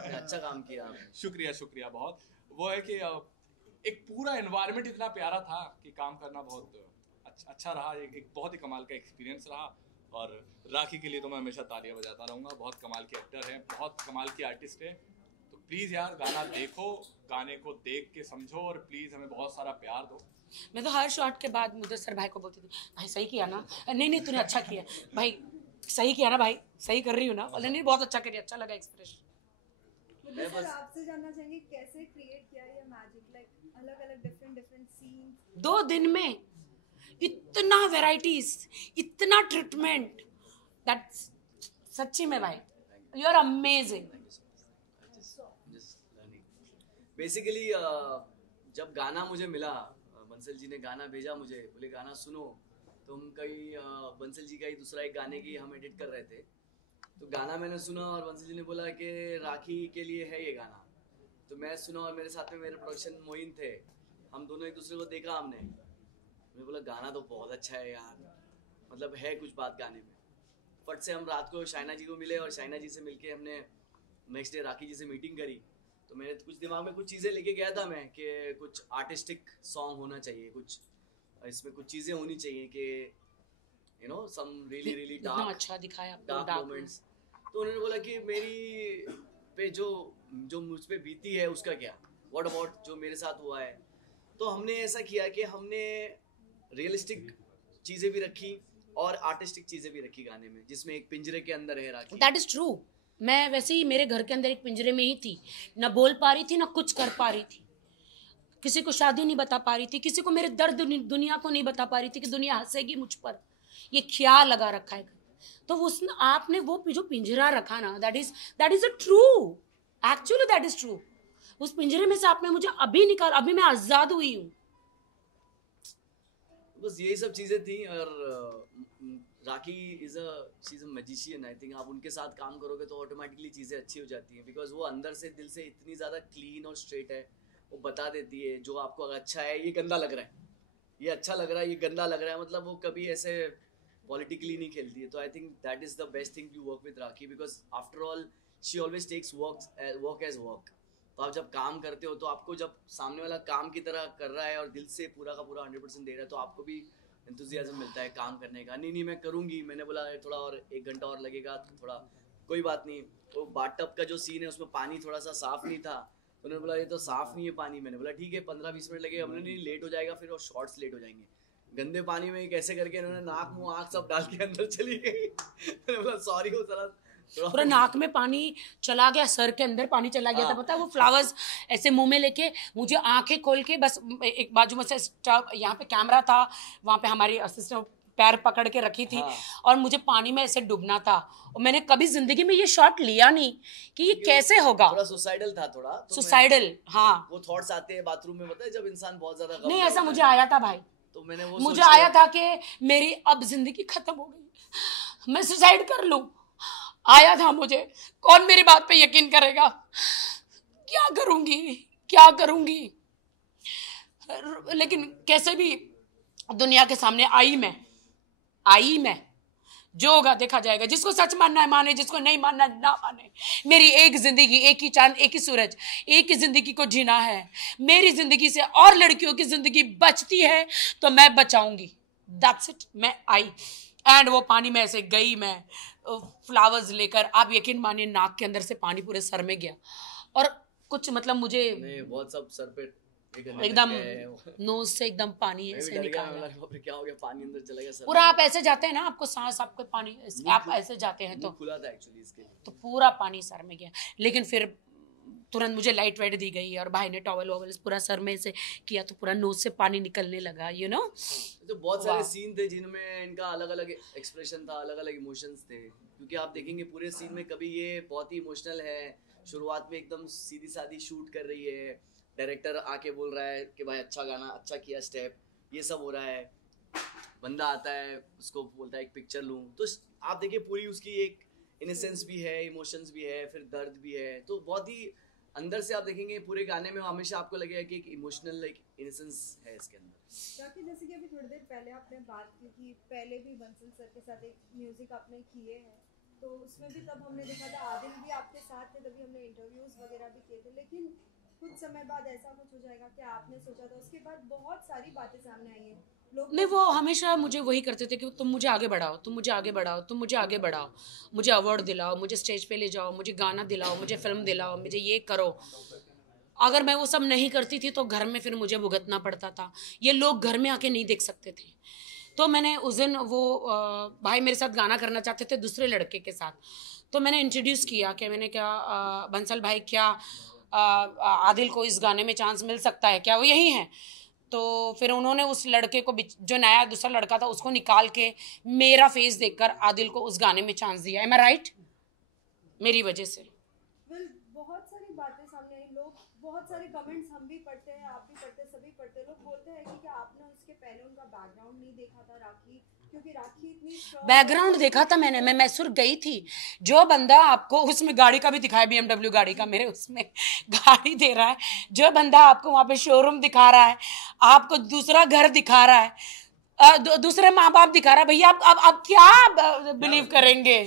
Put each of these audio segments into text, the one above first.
अच्छा काम किया आपने। शुक्रिया शुक्रिया बहुत। वो है कि एक पूरा एनवायरनमेंट इतना प्यारा था कि काम करना बहुत अच्छा रहा। एक बहुत ही कमाल का एक्सपीरियंस रहा। और राखी के लिए तो मैं हमेशा तालियां बजाता रहूँगा। बहुत कमाल के एक्टर हैं, बहुत कमाल के आर्टिस्ट हैं। तो प्लीज़ यार गाना देखो, गाने को देख के समझो और प्लीज़ हमें बहुत सारा प्यार दो। मैं तो हर शॉट के बाद मुदस्सर भाई को बोलती थी, भाई सही किया ना, नहीं नहीं तूने अच्छा किया भाई, सही किया ना भाई, सही कर रही हूँ ना, नहीं नहीं बहुत अच्छा करिए, अच्छा लगा एक्सप्रेशन। मुझे सर आपसे जानना चाहेंगे कैसे क्रिएट किया ये मैजिक, लाइक अलग अलग डिफरेंट सीन्स 2 दिन में इतना वैरायटीज, इतना ट्रीटमेंट, दैट सच्ची में भाई यू आर अमेजिंग। बेसिकली जब गाना मुझे मिला, बंसल जी ने गाना भेजा मुझे, बोले गाना सुनो, तो हम कहीं बंसल जी का ही दूसरा एक गाने की हम एडिट कर रहे थे, तो गाना मैंने सुना और बंसल जी ने बोला कि राखी के लिए है ये गाना। तो मैं सुना और मेरे साथ में मेरे प्रोडक्शन मोइन थे, हम दोनों एक दूसरे को देखा हमने, मैंने बोला गाना तो बहुत अच्छा है यार, मतलब है कुछ बात गाने में। फट से हम रात को शाइना जी को मिले और शाइना जी से मिलके हमने नेक्स्ट डे राखी जी से मीटिंग करी। तो मेरे कुछ दिमाग में कुछ चीज़ें लेके गया था मैं कि कुछ आर्टिस्टिक सॉन्ग होना चाहिए, कुछ इसमें कुछ चीज़ें होनी चाहिए कि you know some really really dark, अच्छा दिखाया डार्क मोमेंट्स। तो उन्होंने बोला कि मेरी पे जो जो मुझ पे बीती है उसका क्या, व्हाट अबाउट जो मेरे साथ हुआ है। तो हमने ऐसा किया कि हमने रियलिस्टिक चीज़ें भी रखी और आर्टिस्टिक चीज़ें भी रखी गाने में, जिसमें एक पिंजरे के अंदर है राखी। That is true. मैं वैसे ही मेरे घर के अंदर एक पिंजरे में ही थी, ना बोल पा रही थी ना कुछ कर पा रही थी, किसी को शादी नहीं बता पा रही थी, किसी को मेरे दर्द दुनिया को नहीं बता पा रही थी कि दुनिया हंसेगी मुझ पर, ये ख्याल लगा रखा है। तो उस आपने वो जो पिंजरा रखा ना, that is a true, actually that is true. उस पिंजरे में से आपने मुझे अभी निकाल, अभी मैं आजाद हुई हूँ। बस यही सब चीज़ें थी। और Rakhi she is a magician. I think आप उनके साथ काम करोगे तो ऑटोमेटिकली चीज़ें अच्छी हो जाती हैं, बिकॉज वो अंदर से दिल से इतनी ज़्यादा क्लीन और स्ट्रेट है। वो बता देती है जो आपको अगर अच्छा है, ये गंदा लग रहा है, ये अच्छा लग रहा है, ये गंदा लग रहा है, मतलब वो कभी ऐसे पॉलिटिकली नहीं खेलती है। तो I think that is the best thing to work with Rakhi, because after all she always takes work as work. तो आप जब काम करते हो तो आपको जब सामने वाला काम की तरह कर रहा है और दिल से पूरा का पूरा 100% दे रहा है, तो आपको भी एंथुजियाज्म मिलता है काम करने का। नहीं नहीं मैं करूँगी, मैंने बोला थोड़ा और 1 घंटा और लगेगा, थोड़ा कोई बात नहीं। वो बाथटब का जो सीन है उसमें पानी थोड़ा सा साफ़ नहीं था, तो उन्होंने बोला ये तो साफ़ नहीं है पानी। मैंने बोला ठीक है 15-20 मिनट लगेगा। हमने नहीं, लेट हो जाएगा फिर और शॉर्ट्स लेट हो जाएंगे। गंदे पानी में कैसे करके इन्होंने नाक मुँह आँख सब डाल के अंदर चली गई। मैंने बोला सॉरी, वो जरा पूरा नाक में पानी चला गया, सर के अंदर पानी चला गया था, पता है वो फ्लावर्स ऐसे मुंह में लेके मुझे आंखें खोल के, बस एक बाजू में से यहाँ पे कैमरा था, वहाँ पे हमारी असिस्टेंट पैर पकड़ के रखी थी, और मुझे पानी में ऐसे डूबना था। और मैंने कभी जिंदगी में ये शॉट लिया नहीं कि ये कैसे होगा। थोड़ा सुसाइडल था, थोड़ा तो सुसाइडल, हाँ वो थॉट्स आते हैं बाथरूम में, पता है जब इंसान बहुत ज्यादा नहीं, ऐसा मुझे आया था भाई। तो मैंने वो मुझे आया था कि मेरी अब जिंदगी खत्म हो गई, मैं सुसाइड कर लूं, आया था मुझे। कौन मेरी बात पे यकीन करेगा? क्या करूंगी, क्या करूंगी? लेकिन कैसे भी दुनिया के सामने आई मैं, जो होगा देखा जाएगा। जिसको सच मानना है माने, जिसको नहीं मानना ना माने। मेरी एक जिंदगी, एक ही चांद, एक ही सूरज, एक ही जिंदगी को जीना है। मेरी जिंदगी से और लड़कियों की जिंदगी बचती है तो मैं बचाऊंगी, दैट्स इट। मैं आई एंड वो पानी में ऐसे गई, मैं फ्लावर्स लेकर, आप यकीन मानिए नाक के अंदर से पानी पूरे सर में गया, और कुछ मतलब मुझे बहुत सब सर पे एकदम नोज से एकदम पानी ऐसे निकाला। क्या हो गया, पानी अंदर चला गया पूरा। आप ऐसे जाते हैं ना, आपको सांस, आपको पानी, आप ऐसे जाते हैं तो खुला था एक्चुअली इसके लिए, तो पूरा पानी सर में गया। लेकिन फिर तुरंत मुझे लाइट वाइट दी गई और भाई ने टॉवल वॉवल पूरा सर में से किया तो पूरा नोज से पानी निकलने लगा, यू नो। तो बहुत सारे सीन थे जिनमें इनका अलग अलग एक्सप्रेशन था, अलग अलग इमोशंस थे, क्योंकि आप देखेंगे पूरे सीन में कभी ये बहुत ही इमोशनल है, शुरुआत में एकदम सीधी सादी शूट कर रही है, डायरेक्टर आके बोल रहा है कि भाई अच्छा गाना, अच्छा किया स्टेप, ये सब हो रहा है, बंदा आता है उसको बोलता है एक पिक्चर लूँ, तो आप देखिए पूरी उसकी एक इनोसेंस भी है, इमोशंस भी है, फिर दर्द भी है, तो बहुत ही अंदर से आप देखेंगे पूरे गाने में हमेशा आपको लगेगा कि एक इमोशनल लाइक इनोसेंस है इसके अंदर। ताकि जैसे कि अभी थोड़ी देर पहले आपने बात की कि पहले भी बंसल सर के साथ एक म्यूजिक आपने किए हैं, तो उसमें भी तब हमने देखा था आदिल भी आपके साथ थे, तभी हमने इंटरव्यूज वगैरह भी किए थे, लेकिन कुछ समय बाद ऐसा कुछ हो जाएगा क्या आपने सोचा था? उसके बाद बहुत सारी बातें सामने आई हैं, लोग नहीं, वो हमेशा मुझे वही करते थे कि तुम मुझे आगे बढ़ाओ, तुम मुझे आगे बढ़ाओ, तुम मुझे आगे बढ़ाओ, मुझे अवार्ड दिलाओ, मुझे स्टेज पे ले जाओ, मुझे गाना दिलाओ, मुझे फिल्म दिलाओ, मुझे ये करो। अगर मैं वो सब नहीं करती थी तो घर में फिर मुझे भुगतना पड़ता था। ये लोग घर में आके नहीं देख सकते थे। तो मैंने उस दिन वो भाई मेरे साथ गाना करना चाहते थे दूसरे लड़के के साथ, तो मैंने इंट्रोड्यूस किया कि मैंने क्या बंसल भाई क्या आदिल को इस गाने में चांस मिल सकता है क्या, वो यही है। तो फिर उन्होंने उस लड़के को जो नया दूसरा लड़का था उसको निकाल के मेरा फेस देखकर आदिल को उस गाने में चांस दिया। एम आई राइट? मेरी वजह से। वेल बहुत सारी बातें सामने आई, लोग बहुत सारे कमेंट्स हम भी पढ़ते हैं, आप भी पढ़ते हैं, सभी पढ़ते हैं। लोग बोलते हैं कि क्या आपने उसके पहले उनका बैकग्राउंड नहीं देखा था राखी, क्योंकि राखी इतनी strong बैकग्राउंड देखा था मैंने, मैं मैसूर गई थी। जो बंदा आपको उसमें गाड़ी का भी दिखाया, BMW गाड़ी का मेरे उसमें गाड़ी दे रहा है, जो बंदा आपको वहाँ पे शोरूम दिखा रहा है, आपको दूसरा घर दिखा रहा है, दूसरे माँ बाप दिखा रहा है, भैया आप क्या बिलीव करेंगे?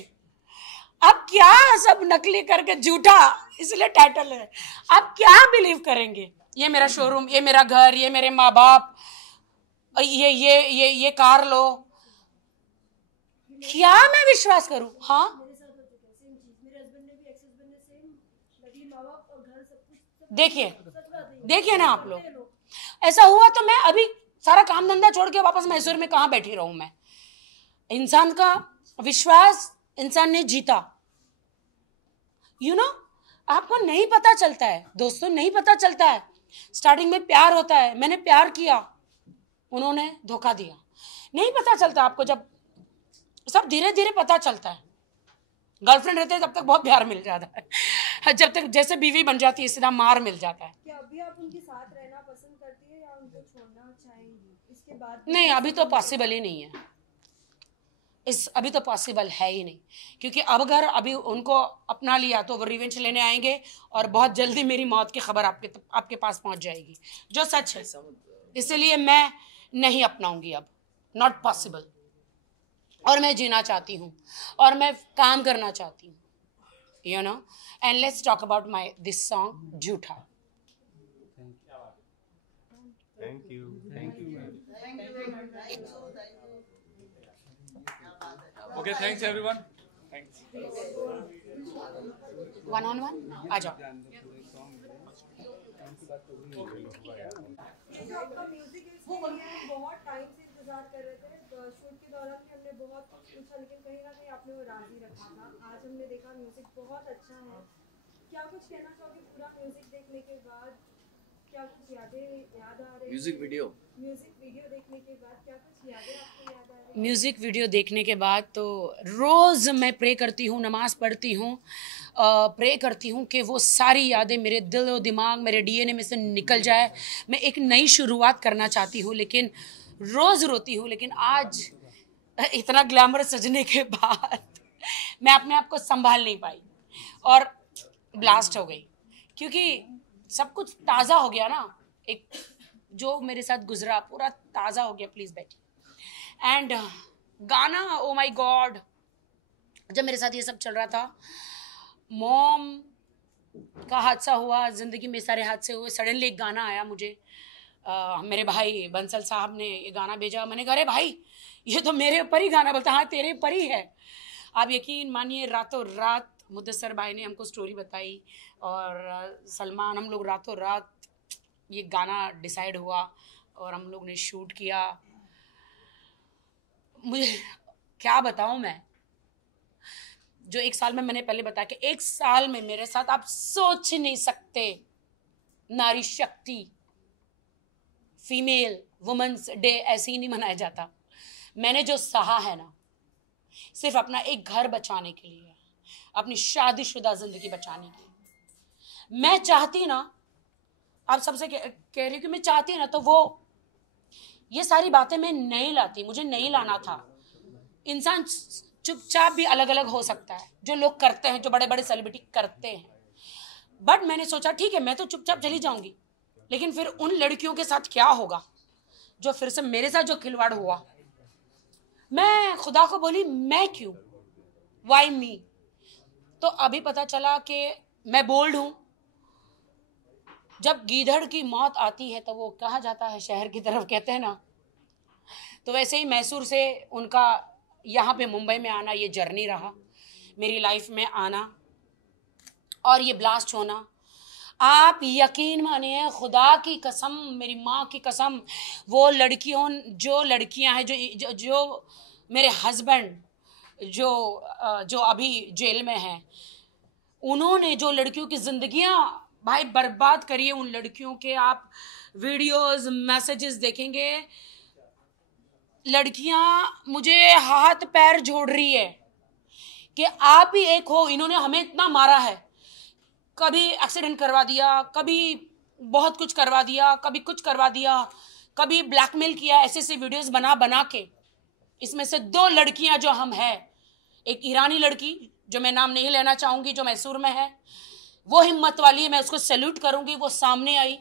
अब क्या सब नकली करके झूठा, इसलिए टाइटल है, आप क्या बिलीव करेंगे? ये मेरा शोरूम, ये मेरा घर, ये मेरे माँ बाप, ये कार लो, क्या मैं विश्वास करूं? हाँ, मेरे साथ हो चुका है सेम चीज, मेरे हस्बैंड ने भी, एक्स हस्बैंड ने सेम नकली माँ बाप और घर सब कुछ। देखिए सच बात है, देखिए ना आप करते हैं लोग, ऐसा हुआ तो मैं अभी सारा काम धंधा छोड़ के वापस मैसूर में कहाँ बैठी रहूं मैं? इंसान का विश्वास इंसान ने जीता। यू नो, आपको नहीं पता चलता है दोस्तों, नहीं पता चलता है। स्टार्टिंग में प्यार होता है, मैंने प्यार किया, उन्होंने धोखा दिया। नहीं पता चलता आपको, जब सब धीरे धीरे पता चलता है। गर्लफ्रेंड रहते हैं तब तक बहुत प्यार मिल जाता है, जब तक जैसे बीवी बन जाती है सीधा मार मिल जाता है। क्या अभी आप उनके साथ रहना पसंद करती है या उनको छोड़ना चाहेंगी इसके बाद? नहीं, अभी तो पॉसिबल ही नहीं है, अभी तो पॉसिबल है ही नहीं, क्योंकि अब अगर अभी उनको अपना लिया तो वो रिवेंज लेने आएंगे और बहुत जल्दी मेरी मौत की खबर आपके पास पहुंच जाएगी, जो सच है। इसलिए मैं नहीं अपनाऊंगी अब, नॉट पॉसिबल। और मैं जीना चाहती हूँ और मैं काम करना चाहती हूँ, you know. And let's talk about my this song Jhootha. Thank you okay, thanks everyone, thanks. 1-on-1 आ जाओ। जो आपका म्यूजिक है इसके लिए हम बहुत टाइम से इंतजार कर रहे थे। शूट के दौरान भी हमने बहुत कुछ पूछा, लेकिन कहीं ना कहीं आपने वो राजी रखा था। आज हमने देखा म्यूजिक बहुत अच्छा है। क्या कुछ कहना चाहोगे पूरा म्यूजिक देखने के बाद? क्या कुछ यादें याद आ रही? म्यूजिक वीडियो देखने के बाद क्या कुछ यादें आपको याद आ रही? म्यूज़िक वीडियो देखने के बाद तो रोज़ मैं प्रे करती हूँ, नमाज़ पढ़ती हूँ, प्रे करती हूँ कि वो सारी यादें मेरे दिल और दिमाग, मेरे DNA में से निकल जाए। मैं एक नई शुरुआत करना चाहती हूँ, लेकिन रोज़ रोती हूँ। लेकिन आज इतना ग्लैमर सजने के बाद मैं अपने आप को संभाल नहीं पाई और ब्लास्ट हो गई, क्योंकि सब कुछ ताज़ा हो गया ना। एक जो मेरे साथ गुजरा पूरा ताज़ा हो गया। प्लीज़ बैठिए। एंड गाना, ओ माय गॉड, जब मेरे साथ ये सब चल रहा था, मॉम का हादसा हुआ, ज़िंदगी में सारे हादसे हुए, सडनली एक गाना आया मुझे, मेरे भाई बंसल साहब ने ये गाना भेजा। मैंने कहा अरे भाई ये तो मेरे ऊपर ही गाना बोलता। हाँ तेरे ऊपर ही है। आप यकीन मानिए, रातों रात मुदस्सर भाई ने हमको स्टोरी बताई और सलमान, हम लोग रातों रात ये गाना डिसाइड हुआ और हम लोग ने शूट किया। मुझे क्या बताऊं मैं, जो एक साल में मैंने पहले बताया कि एक साल में मेरे साथ आप सोच नहीं सकते, नारी शक्ति, फीमेल वुमेन्स डे ऐसे ही नहीं मनाया जाता। मैंने जो सहा है ना, सिर्फ अपना एक घर बचाने के लिए, अपनी शादीशुदा जिंदगी बचाने के लिए। मैं चाहती ना, आप सबसे कह रही हूँ कि मैं चाहती ना, तो वो ये सारी बातें मैं नहीं लाती, मुझे नहीं लाना था। इंसान चुपचाप भी अलग अलग हो सकता है, जो लोग करते हैं, जो बड़े बड़े सेलिब्रिटी करते हैं। बट मैंने सोचा ठीक है, मैं तो चुपचाप चली जाऊंगी, लेकिन फिर उन लड़कियों के साथ क्या होगा जो फिर से मेरे साथ जो खिलवाड़ हुआ। मैं खुदा को बोली मैं क्यों, वाई मी? तो अभी पता चला कि मैं बोल्ड हूँ। जब गीदड़ की मौत आती है तो वो कहाँ जाता है, शहर की तरफ, कहते हैं ना। तो वैसे ही मैसूर से उनका यहाँ पे मुंबई में आना, ये जर्नी रहा मेरी लाइफ में आना और ये ब्लास्ट होना। आप यकीन मानिए, खुदा की कसम, मेरी माँ की कसम, वो लड़कियां हैं जो मेरे हस्बैंड जो अभी जेल में हैं, उन्होंने जो लड़कियों की जिंदगियां भाई बर्बाद करी है, उन लड़कियों के आप वीडियोस मैसेजेस देखेंगे, लड़कियां मुझे हाथ पैर जोड़ रही है कि आप ही एक हो, इन्होंने हमें इतना मारा है, कभी एक्सीडेंट करवा दिया, कभी बहुत कुछ करवा दिया, कभी कुछ करवा दिया, कभी ब्लैकमेल किया, ऐसे ऐसे वीडियोस बना बना के। इसमें से 2 लड़कियां जो हम हैं, एक ईरानी लड़की जो मैं नाम नहीं लेना चाहूंगी, जो मैसूर में है, वो हिम्मत वाली है, मैं उसको सैल्यूट करूंगी। वो सामने आई,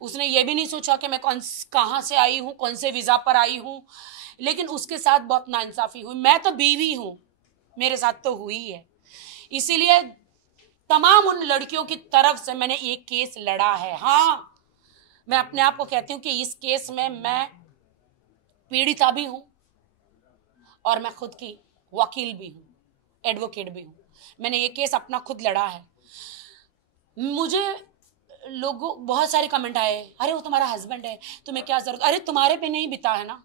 उसने ये भी नहीं सोचा कि मैं कहाँ से आई हूँ, कौन से वीज़ा पर आई हूँ, लेकिन उसके साथ बहुत नाइंसाफ़ी हुई। मैं तो बीवी हूँ, मेरे साथ तो हुई है। इसीलिए तमाम उन लड़कियों की तरफ से मैंने एक केस लड़ा है। हाँ, मैं अपने आप को कहती हूँ कि इस केस में मैं पीड़िता भी हूँ और मैं खुद की वकील भी हूँ, एडवोकेट भी हूँ। मैंने ये केस अपना खुद लड़ा है। मुझे लोगों बहुत सारे कमेंट आए, अरे वो तुम्हारा हस्बैंड है, तुम्हें क्या जरूरत। अरे तुम्हारे पे नहीं बिता है ना,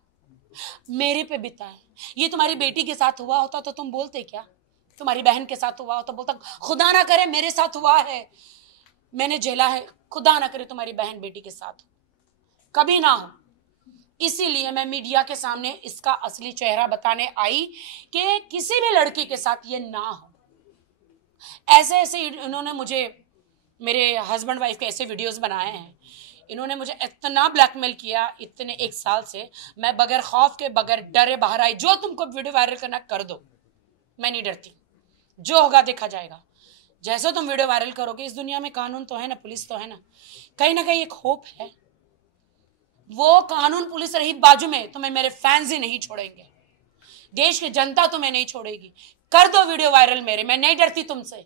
मेरे पे बिता है। ये तुम्हारी बेटी के साथ हुआ होता तो तुम बोलते क्या? तुम्हारी बहन के साथ हुआ हो तो बोलता खुदा ना करे मेरे साथ हुआ है, मैंने झेला है, खुदा ना करे तुम्हारी बहन बेटी के साथ कभी ना हो। इसीलिए मैं मीडिया के सामने इसका असली चेहरा बताने आई कि किसी भी लड़की के साथ ये ना हो। ऐसे ऐसे इन्होंने मुझे, मेरे हस्बैंड वाइफ के ऐसे वीडियोस बनाए हैं, इन्होंने मुझे इतना ब्लैकमेल किया इतने 1 साल से। मैं बगैर खौफ के, बगैर डरे बाहर आई। जो तुमको वीडियो वायरल करना कर दो, मैं नहीं डरती, जो होगा देखा जाएगा। जैसे तुम वीडियो वायरल करोगे, इस दुनिया में कानून तो है ना, पुलिस तो है ना कहीं एक होप है। वो कानून पुलिस रही बाजू में, तुम्हें मेरे फैंस ही नहीं छोड़ेंगे, देश की जनता तुम्हें नहीं छोड़ेगी। कर दो वीडियो वायरल मेरे, मैं नहीं डरती तुमसे।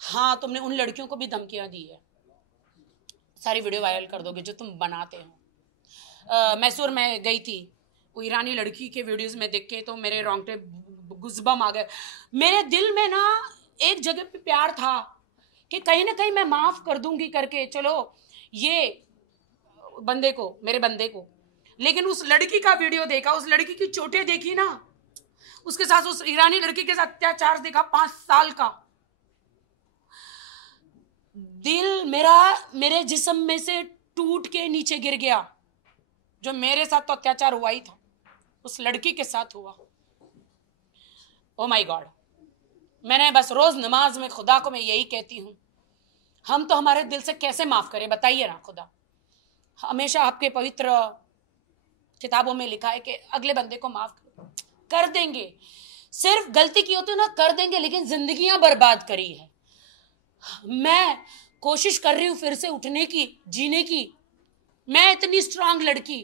हाँ, तुमने उन लड़कियों को भी धमकियां दी है, सारी वीडियो वायरल कर दोगे जो तुम बनाते हो। मैसूर में गई थी, वो ईरानी लड़की के वीडियोस में देख के तो मेरे रोंगटे गुज़बम आ गए। मेरे दिल में ना एक जगह पे प्यार था कि कहीं ना कहीं मैं माफ कर दूंगी करके, चलो ये बंदे को, मेरे बंदे को। लेकिन उस लड़की का वीडियो देखा, उस लड़की की चोटें देखी ना, उसके साथ उस ईरानी लड़की के साथ अत्याचार देखा 5 साल का, दिल मेरे जिस्म में से टूट के नीचे गिर गया। जो मेरे साथ तो अत्याचार हुआ ही था, उस लड़की के साथ हुआ। ओ माय गॉड, मैंने बस रोज नमाज में खुदा को मैं यही कहती हूँ, हम तो हमारे दिल से कैसे माफ करें बताइए ना खुदा। हमेशा आपके पवित्र किताबों में लिखा है कि अगले बंदे को माफ कर देंगे, सिर्फ गलती की हो तो ना कर देंगे, लेकिन जिंदगियां बर्बाद करी है। मैं कोशिश कर रही हूं फिर से उठने की, जीने की। मैं इतनी स्ट्रांग लड़की,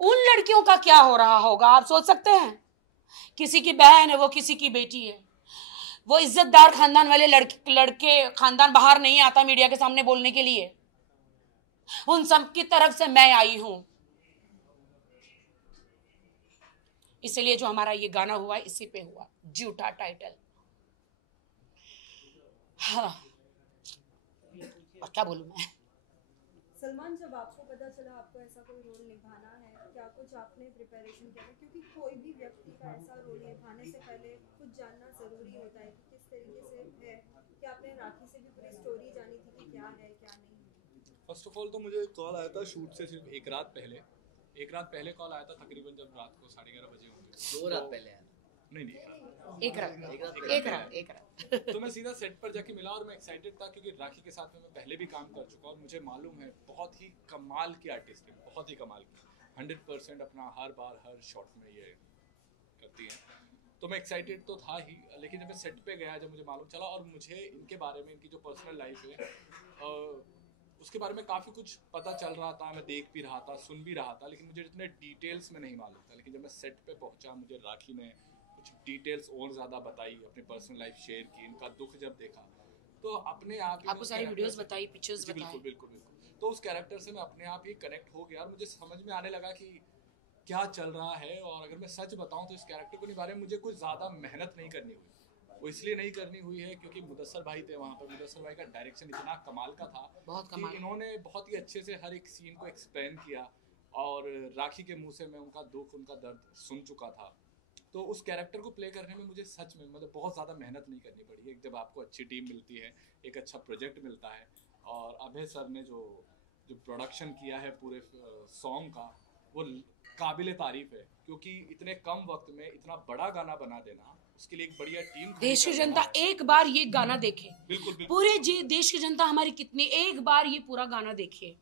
उन लड़कियों का क्या हो रहा होगा आप सोच सकते हैं? किसी की बहन है, वो किसी की बेटी है, वो इज्जतदार खानदान वाले लड़के खानदान बाहर नहीं आता मीडिया के सामने बोलने के लिए। उन सब की तरफ से मैं आई हूं। इसलिए जो हमारा ये गाना हुआ है इसी पे हुआ, झूठा टाइटल। हाँ, और क्या बोलूं मैं। सलमान, जब आपको पता चला आपको ऐसा कोई रोल निभाना है, क्या कुछ आपने प्रिपरेशन किया था? क्योंकि कोई भी व्यक्ति का ऐसा रोल निभाने से पहले कुछ जानना जरूरी होता है कि किस तरीके से है। क्या आपने राखी से भी पूरी स्टोरी जानी थी कि क्या है क्या नहीं? फर्स्ट ऑफ ऑल तो मुझे कॉल आया था शूट से सिर्फ एक रात पहले कॉल आया था, तकरीबन जब रात को 11:30 बजे होंगे। 2 रात पहले आया। नहीं, एक रात तो मैं सीधा सेट पर जाके मिला और मैं एक्साइटेड था क्योंकि राखी के साथ में मैं पहले भी काम कर चुका और मुझे मालूम है बहुत ही कमाल की आर्टिस्ट है, बहुत ही कमाल की, 100% अपना हर बार हर शॉट में ये करती है। तो मैं एक्साइटेड तो था ही, लेकिन जब मैं सेट पे गया, जब मुझे मालूम चला और मुझे इनके बारे में, इनकी जो पर्सनल लाइफ है उसके बारे में काफ़ी कुछ पता चल रहा था, मैं देख भी रहा था, सुन भी रहा था, लेकिन मुझे इतने डिटेल्स में नहीं मालूम था। लेकिन जब मैं सेट पे पहुंचा, मुझे राखी ने कुछ डिटेल्स और ज़्यादा बताई, अपनी पर्सनल लाइफ शेयर की, इनका दुख जब देखा तो अपने आप ही आपको सारी वीडियोस बताई, पिक्चर्स बताए। बिल्कुल बिल्कुल बिल्कुल। तो उस कैरेक्टर से मैं अपने आप ही कनेक्ट हो गया और मुझे समझ में आने लगा कि क्या चल रहा है। और अगर मैं सच बताऊं तो इस कैरेक्टर को निभाने में मुझे कुछ ज़्यादा मेहनत नहीं करनी हुई। वो इसलिए नहीं करनी हुई है क्योंकि मुदस्सर भाई थे वहाँ पर। मुदस्सर भाई का डायरेक्शन इतना कमाल का था बहुत कि कमाल। इन्होंने बहुत ही अच्छे से हर एक सीन को एक्सप्लेन किया और राखी के मुंह से मैं उनका दुख, उनका दर्द सुन चुका था। तो उस कैरेक्टर को प्ले करने में मुझे सच में मतलब बहुत ज़्यादा मेहनत नहीं करनी पड़ी। एक जब आपको अच्छी टीम मिलती है, एक अच्छा प्रोजेक्ट मिलता है, और अभय सर ने जो प्रोडक्शन किया है पूरे सॉन्ग का, वो काबिले तारीफ है। क्योंकि इतने कम वक्त में इतना बड़ा गाना बना देना, उसके लिए एक बढ़िया टीम। देश की जनता एक बार ये गाना देखे। बिल्कुल बिल्कुल। पूरे देश की जनता हमारी कितनी, एक बार ये पूरा गाना देखिए।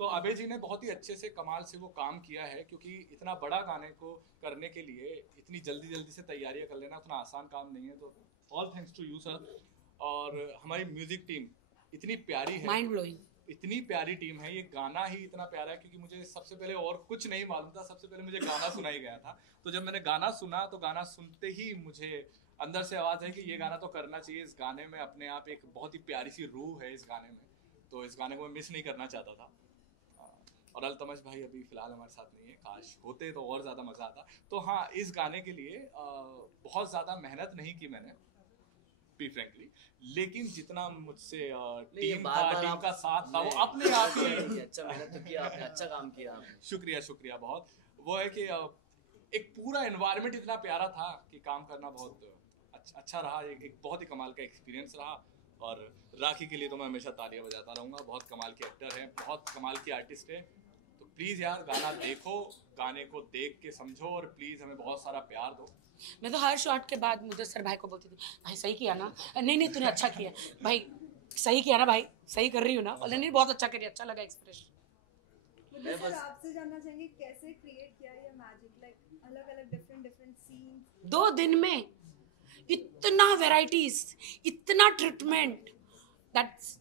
तो अभय जी ने बहुत ही अच्छे से कमाल से वो काम किया है। क्योंकि इतना बड़ा गाने को करने के लिए इतनी जल्दी से तैयारियां कर लेना उतना आसान काम नहीं है। तो all thanks to you sir. और हमारी म्यूजिक टीम इतनी प्यारी है, माइंड ब्लोइंग, इतनी प्यारी टीम है। ये गाना ही इतना प्यारा है क्योंकि मुझे सबसे पहले और कुछ नहीं मालूम था। सबसे पहले मुझे गाना सुनाई गया था। तो जब मैंने गाना सुना तो गाना सुनते ही मुझे अंदर से आवाज़ है कि ये गाना तो करना चाहिए। इस गाने में अपने आप एक बहुत ही प्यारी सी रूह है इस गाने में। तो इस गाने को मैं मिस नहीं करना चाहता था। और अल्तमश भाई अभी फ़िलहाल हमारे साथ नहीं है, काश होते तो और ज़्यादा मज़ा आता। तो हाँ, इस गाने के लिए बहुत ज़्यादा मेहनत नहीं की मैंने, बी फ्रैंकली। लेकिन जितना मुझसे टीम का साथ था वो अपने आप ही अच्छा मेहनत तो किया आपने, अच्छा काम किया आपने। शुक्रिया बहुत। वो है कि एक पूरा एनवायरनमेंट इतना प्यारा था कि काम करना बहुत अच्छा रहा। एक बहुत ही कमाल का एक्सपीरियंस रहा। और राखी के लिए तो मैं हमेशा तालियां बजाता रहूँगा। बहुत कमाल के एक्टर हैं, बहुत कमाल के आर्टिस्ट हैं। तो प्लीज़ यार गाना देखो, गाने को देख के समझो और प्लीज़ हमें बहुत सारा प्यार दो। मैं तो हर शॉट के बाद मुदस्सर भाई को बोलती थी, भाई सही किया ना, नहीं तूने अच्छा किया भाई, सही किया ना भाई, सही कर रही हूँ ना, नहीं बहुत अच्छा करिए, अच्छा लगा एक्सप्रेशन। मुझे सर आपसे जानना चाहेंगे कैसे क्रिएट किया ये मैजिक, लाइक अलग-अलग डिफरेंट सीन्स 2 दिन में इतना वैरायटीज, इतना ट्रीटमेंट, दैट्स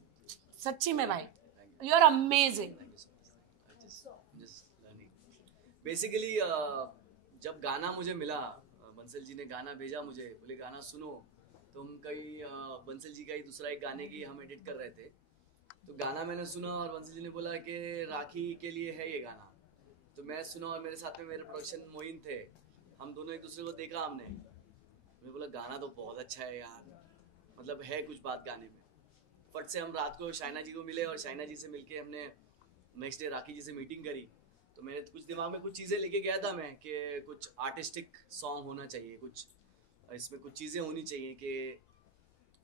सच्ची में भाई यू आर अमेजिंग। बेसिकली जब गाना मुझे मिला, बंसल जी ने गाना भेजा मुझे, बोले गाना सुनो। तो हम कहीं बंसल जी का ही दूसरा एक गाने की हम एडिट कर रहे थे। तो गाना मैंने सुना और बंसल जी ने बोला कि राखी के लिए है ये गाना। तो मैं सुना और मेरे साथ में मेरे प्रोडक्शन मोइन थे, हम दोनों एक दूसरे को देखा हमने। मैंने बोला गाना तो बहुत अच्छा है यार, मतलब है कुछ बात गाने में। फट से हम रात को शाइना जी को मिले और शाइना जी से मिलके हमने नेक्स्ट डे राखी जी से मीटिंग करी। तो मेरे कुछ दिमाग में कुछ चीज़ें लेके गया था मैं कि कुछ आर्टिस्टिक सॉन्ग होना चाहिए, कुछ इसमें कुछ चीज़ें होनी चाहिए कि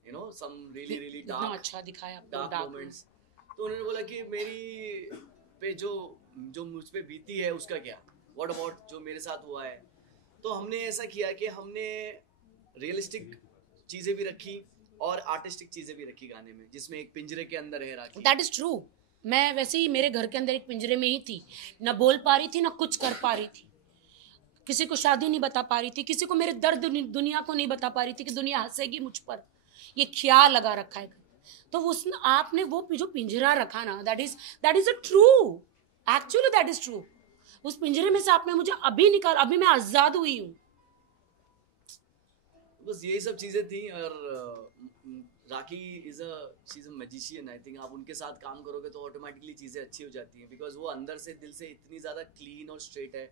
you know some really dark, अच्छा दिखाया डार्क मोमेंट्स। तो उन्होंने बोला कि मेरी पे जो मुझ पे बीती है उसका क्या, व्हाट अबाउट जो मेरे साथ हुआ है। तो हमने ऐसा किया कि हमने रियलिस्टिक चीज़ें भी रखी और आर्टिस्टिक चीज़ें भी रखी गाने में, जिसमें एक पिंजरे के अंदर है राखी। That is true. मैं वैसे ही मेरे घर के अंदर एक पिंजरे में ही थी, ना बोल पा रही थी ना कुछ कर पा रही थी, किसी को शादी नहीं बता पा रही थी, किसी को मेरे दर्द दुनिया को नहीं बता पा रही थी कि दुनिया हंसेगी मुझ पर, ये ख्याल लगा रखा है। तो उसने आपने वो जो पिंजरा रखा ना, that is a true, actually that is true. उस पिंजरे में से आपने मुझे अभी निकाल, अभी मैं आजाद हुई हूँ। बस यही सब चीज़ें थी। और Rakhi she is a magician. I think आप उनके साथ काम करोगे तो ऑटोमेटिकली चीज़ें अच्छी हो जाती हैं, बिकॉज वो अंदर से दिल से इतनी ज़्यादा क्लीन और स्ट्रेट है।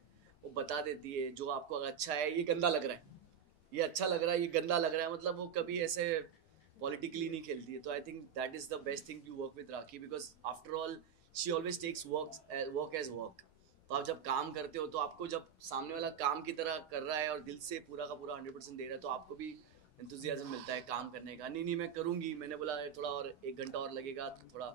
वो बता देती है जो आपको अगर अच्छा है, ये गंदा लग रहा है, ये अच्छा लग रहा है, ये गंदा लग रहा है, मतलब वो कभी ऐसे पॉलिटिकली नहीं खेलती है। तो I think that is the best thing to work with Rakhi, because after all she always takes work as work. तो आप जब काम करते हो तो आपको जब सामने वाला काम की तरह कर रहा है और दिल से पूरा का पूरा 100% दे रहा है, तो आपको भी एंथुसियाज्म मिलता है काम करने का। नहीं मैं करूँगी। मैंने बोला थोड़ा और 1 घंटा और लगेगा, थोड़ा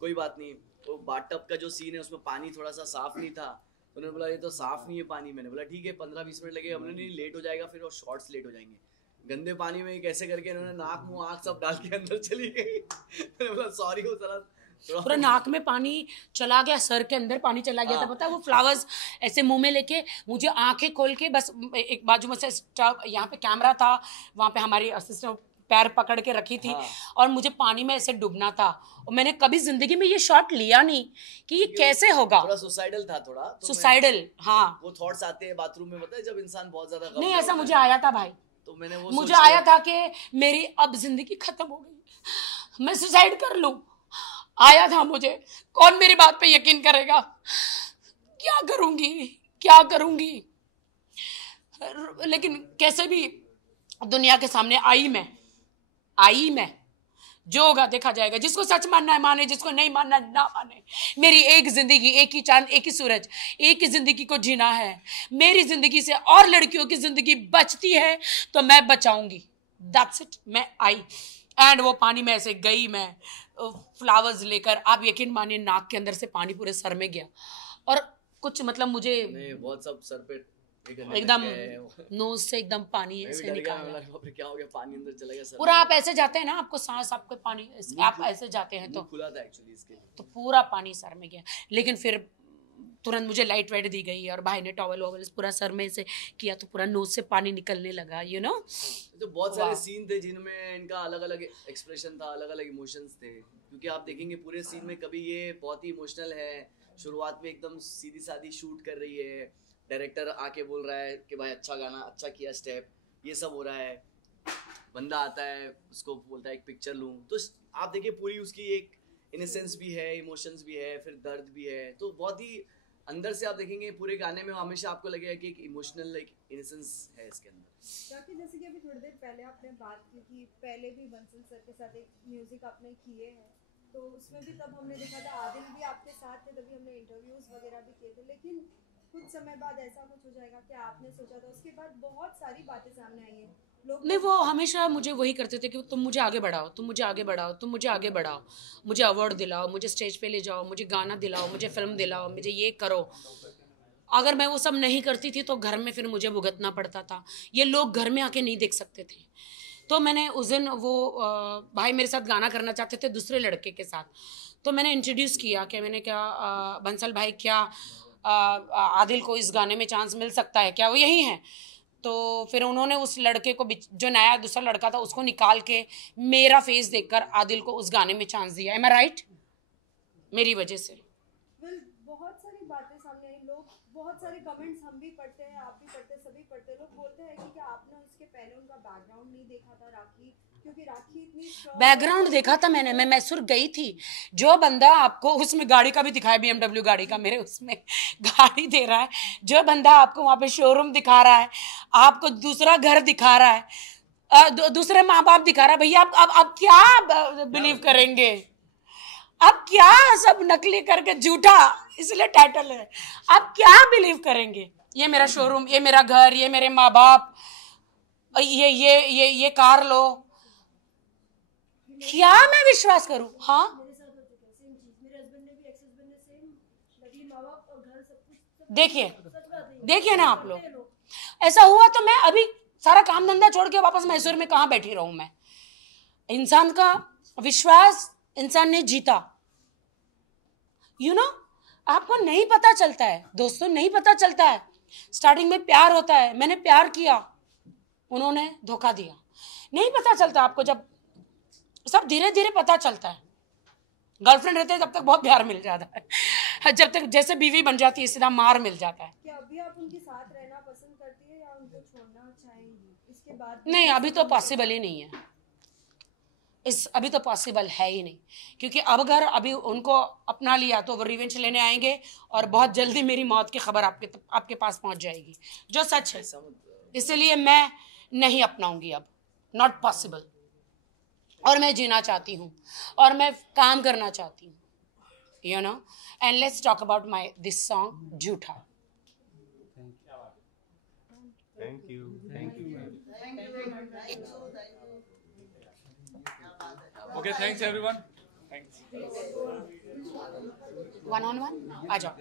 कोई बात नहीं। तो बाथटब का जो सीन है उसमें पानी थोड़ा सा साफ़ नहीं था, तो उन्होंने बोला ये तो साफ़ नहीं है पानी। मैंने बोला ठीक है 15-20 मिनट लगेगा। हमने नहीं, लेट हो जाएगा फिर और शॉर्ट्स लेट हो जाएंगे। गंदे पानी में कैसे करके इन्होंने नाक मुँह आँख सब डाल के अंदर चली गई। मैंने बोला सॉरी, वो जरा पूरा नाक में पानी चला गया, सर के अंदर पानी चला गया था, पता है। वो फ्लावर्स ऐसे मुंह में लेके मुझे आंखें खोल के, बस एक बाजू में से यहाँ पे कैमरा था, वहाँ पे हमारी असिस्टेंट पैर पकड़ के रखी थी हाँ। और मुझे पानी में ऐसे डूबना था, और मैंने कभी जिंदगी में ये शॉट लिया नहीं कि ये कैसे होगा। थोड़ा सुसाइडल था थोड़ा, तो सुसाइडल, हाँ। वो थॉट्स आते हैं बाथरूम में, पता है जब इंसान बहुत ज्यादा गम नहीं, में ऐसा होता मुझे है, आया था भाई, तो मैंने वो मुझे सोच आया के- था कि मेरी अब जिंदगी खत्म हो गई, मैं सुसाइड कर लूं, आया था मुझे। कौन मेरी बात पे यकीन करेगा? क्या करूंगी, क्या करूंगी? लेकिन कैसे भी दुनिया के सामने आई मैं। जो होगा देखा जाएगा, जिसको सच मानना है माने, जिसको नहीं मानना है ना माने। मेरी एक जिंदगी, एक ही चांद, एक ही सूरज, एक ही जिंदगी को जीना है। मेरी जिंदगी से और लड़कियों की जिंदगी बचती है तो मैं बचाऊंगी। That's it. मैं आई एंड वो पानी में ऐसे गई, मैं फ्लावर्स लेकर, आप यकीन मानिए नाक के अंदर से पानी पूरे सर में गया, और कुछ मतलब मुझे नहीं, बहुत सब सर पे एकदम नोज से एकदम पानी ऐसे निकाला। क्या हो गया, पानी अंदर चला गया सर पूरा में। आप ऐसे जाते हैं ना, आपको सांस, आपको पानी, आप ऐसे जाते हैं तो मुंह खुला था एक्चुअली इसके लिए। तो पूरा पानी सर में गया। लेकिन फिर तुरंत मुझे लाइट वाइट दी गई और भाई ने टॉवल वॉवल पूरा सर में से किया तो पूरा नोज से पानी निकलने लगा, यू नो। तो बहुत सारे सीन थे जिनमें इनका अलग अलग एक्सप्रेशन था, अलग अलग इमोशंस थे, क्योंकि आप देखेंगे पूरे सीन में कभी ये बहुत ही इमोशनल है, शुरुआत में एकदम सीधी सादी शूट कर रही है, डायरेक्टर आके बोल रहा है कि भाई अच्छा गाना, अच्छा किया स्टेप, ये सब हो रहा है, बंदा आता है उसको बोलता है एक पिक्चर लूँ, तो आप देखिए पूरी उसकी एक इनोसेंस भी है, इमोशंस भी है, फिर दर्द भी है, तो बहुत ही अंदर से आप देखेंगे पूरे गाने में हमेशा आपको लगेगा कि एक इमोशनल एक इनोसेंस है इसके अंदर। ताकि जैसे कि अभी थोड़ी देर पहले आपने बात की कि पहले भी बंसल सर के साथ एक म्यूजिक आपने किए हैं, तो उसमें भी तब हमने देखा था आदिल भी आपके साथ थे, तभी हमने इंटरव्यूज वगैरह भी किए थे, लेकिन कुछ समय बाद ऐसा कुछ हो जाएगा कि आपने सोचा था, उसके बाद बहुत सारी बातें सामने आई हैं, लोग नहीं, वो हमेशा मुझे वही करते थे कि तुम मुझे आगे बढ़ाओ, तुम मुझे आगे बढ़ाओ, तुम मुझे आगे बढ़ाओ, मुझे अवार्ड दिलाओ, मुझे स्टेज पे ले जाओ, मुझे गाना दिलाओ, मुझे फिल्म दिलाओ, मुझे ये करो। अगर मैं वो सब नहीं करती थी तो घर में फिर मुझे भुगतना पड़ता था, ये लोग घर में आके नहीं देख सकते थे। तो मैंने उस दिन वो भाई मेरे साथ गाना करना चाहते थे दूसरे लड़के के साथ, तो मैंने इंट्रोड्यूस किया कि मैंने क्या बंसल भाई, क्या आदिल को इस गाने में चांस मिल सकता है क्या, वो यही हैं। तो फिर उन्होंने उस लड़के को, जो नया दूसरा लड़का था, उसको निकाल के मेरा फेस देखकर आदिल को उस गाने में चांस दिया। एम आई राइट? मेरी वजह से। बहुत सारी बातें सामने आई, लोग बहुत सारे कमेंट्स हम भी पढ़ते हैं, आप भी पढ़ते हैं, सभी पढ़ते हैं, लोग बोलते हैं कि क्या आपने उसके पहले उनका बैकग्राउंड नहीं देखा था राखी, क्योंकि राखी इतनी strong बैकग्राउंड देखा था मैंने, मैं मैसूर गई थी। जो बंदा आपको उसमें गाड़ी का भी दिखाया, BMW गाड़ी का मेरे उसमें गाड़ी दे रहा है, जो बंदा आपको वहाँ पे शोरूम दिखा रहा है, आपको दूसरा घर दिखा रहा है, दूसरे माँ बाप दिखा रहा है, भैया आप क्या बिलीव करेंगे? आप क्या सब नकली करके, झूठा इसलिए टाइटल है, आप क्या बिलीव करेंगे? ये मेरा शोरूम, ये मेरा घर, ये मेरे माँ बाप, ये कार लो, क्या मैं विश्वास करूं? हाँ, मेरे साथ हो चुका है सेम चीज, मेरे हस्बैंड ने भी, एक्स हस्बैंड ने सेम, नकली माँ बाप और घर सब कुछ, सब देखिए ना आप लोग, ऐसा हुआ तो मैं अभी सारा काम धंधा छोड़ के वापस मैसूर में कहाँ बैठी रहूं मैं? इंसान का विश्वास इंसान ने जीता, यू नो। आपको नहीं पता चलता है दोस्तों, नहीं पता चलता है। स्टार्टिंग में प्यार होता है, मैंने प्यार किया, उन्होंने धोखा दिया, नहीं पता चलता आपको, जब सब धीरे धीरे पता चलता है। गर्लफ्रेंड रहते हैं तब तक बहुत प्यार मिल जाता है, जब तक जैसे बीवी बन जाती है सीधा मार मिल जाता है। क्या अभी आप उनके साथ रहना पसंद करती है या उनको छोड़ना चाहेंगी इसके बाद? नहीं, अभी तो पॉसिबल ही नहीं है, अभी तो पॉसिबल है ही नहीं, क्योंकि अब अगर अभी उनको अपना लिया तो वो रिवेंज लेने आएंगे और बहुत जल्दी मेरी मौत की खबर आपके पास पहुंच जाएगी, जो सच है। इसलिए मैं नहीं अपनाऊंगी अब, नॉट पॉसिबल। और मैं जीना चाहती हूँ और मैं काम करना चाहती हूँ, you know. And let's talk about my this song झूठा। Thank you. Thank you. Okay, thanks everyone. Thanks. 1-on-1 आ जाओ।